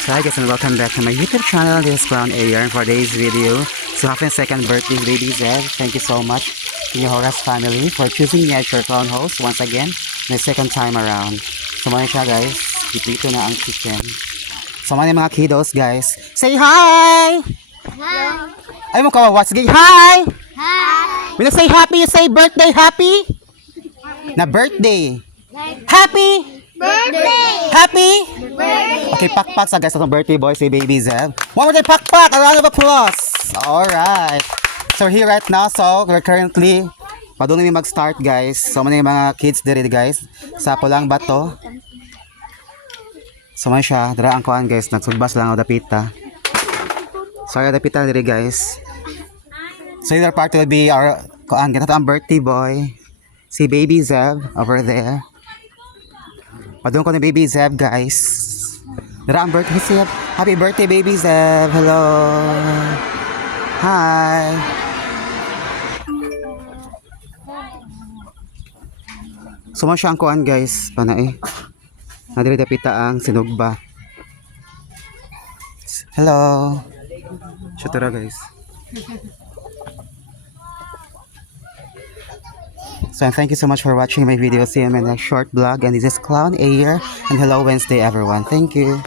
So hi guys and welcome back to my YouTube channel. This is Clown Air and for today's video. So happy second birthday baby Zed. Thank you so much to your Horace family for choosing me as your clown host once again. My second time around. So muna siya guys. Ito na ang chicken. So mga kiddos guys. Say hi! Hi! Ay mo kawawa. Sige hi! Hi! When you say happy, you say birthday happy? Na birthday. Happy! Birthday! Happy! Birthday! Okay, pakpak sa guys, itong birthday boy si Baby Zeb. One more time, pakpak! A round of applause! Alright. So here right now, so we're currently, padunay ni mag-start guys. So muna yung mga kids diri guys. Sa Pulang Bato. So man siya, dara ang kuhan guys, nagsugbas lang ako dapita. So yung dapita diri guys. So either part will be our kuhan, ganito ang birthday boy. Si Baby Zeb over there. Padung ko ni Baby Zeb guys. Dara ang birthday Zeb. Happy birthday Baby Zeb. Hello. Hi. Suma siya ang kuan guys. Panay. Nadiri dapita ang sinugba. Hello. Shutara guys. So and thank you so much for watching my video. See you in my next short vlog. And this is Clown Air. And hello Wednesday everyone. Thank you.